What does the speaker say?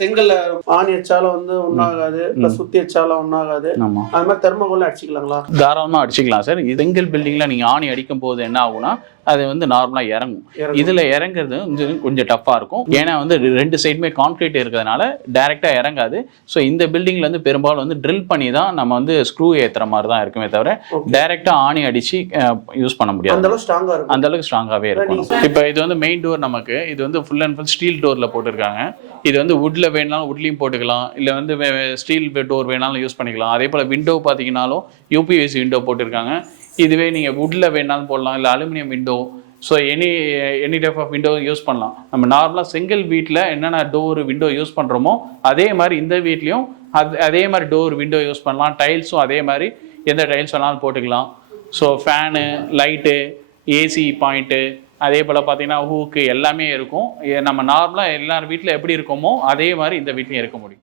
செங்கல்ல ஆணி வச்சாலும் வந்து ஒன்றாகாது, ப்ளஸ் சுத்தி வச்சாலும் ஒன்றாகாது. அது மாதிரி தெர்மோகோல் அடிச்சுக்கலாங்களா? தாராளமாக அடிச்சுக்கலாம் சார். செங்கல் பில்டிங்கில் நீங்கள் ஆணி அடிக்கும் போது என்ன ஆகும்னா அது வந்து நார்மலாக இறங்கும். இதில் இறங்குறது கொஞ்சம் டஃப்பாக இருக்கும். ஏன்னா வந்து ரெண்டு சைடுமே கான்கிரீட் இருக்கிறதுனால டைரெக்டாக இறங்காது. ஸோ இந்த பில்டிங்கில் வந்து பெரும்பாலும் வந்து ட்ரில் பண்ணி தான் நம்ம வந்து ஸ்க்ரூ ஏற்றுற மாதிரி தான் இருக்குமே தவிர டைரெக்டாக ஆணி அடித்து யூஸ் பண்ண முடியாது. அந்த அளவுக்கு ஸ்ட்ராங்காகவே இருக்கும். இப்போ இது வந்து மெயின் டோர், நமக்கு இது வந்து ஃபுல் அண்ட் ஃபுல் ஸ்டீல் டோரில் போட்டிருக்காங்க. இது வந்து வுட்டில் வேணாலும் வுட்லேயும் போட்டுக்கலாம், இல்லை வந்து ஸ்டீல் டோர் வேணாலும் யூஸ் பண்ணிக்கலாம். அதே போல் விண்டோ பார்த்தீங்கன்னாலும் யூபிஎஸ்சி விண்டோ போட்டிருக்காங்க. இதுவே நீங்கள் வுட்டில் வேணாலும் போடலாம், இல்லை aluminium window. So any type of window use பண்ணலாம். நம்ம நார்மலாக செங்கல் வீட்டில் என்னென்ன டோர் விண்டோ யூஸ் பண்ணுறோமோ அதே மாதிரி இந்த வீட்லேயும் அதே மாதிரி டோர் விண்டோ யூஸ் பண்ணலாம். டைல்ஸும் அதே மாதிரி எந்த டைல்ஸ் வேணாலும் போட்டுக்கலாம். So fan, light, AC point, அதே போல் பார்த்தீங்கன்னா ஹூக்கு எல்லாமே இருக்கும். நம்ம நார்மலாக எல்லார் வீட்டில் எப்படி இருக்கோமோ அதே மாதிரி இந்த வீட்லையும் இருக்க முடியும்.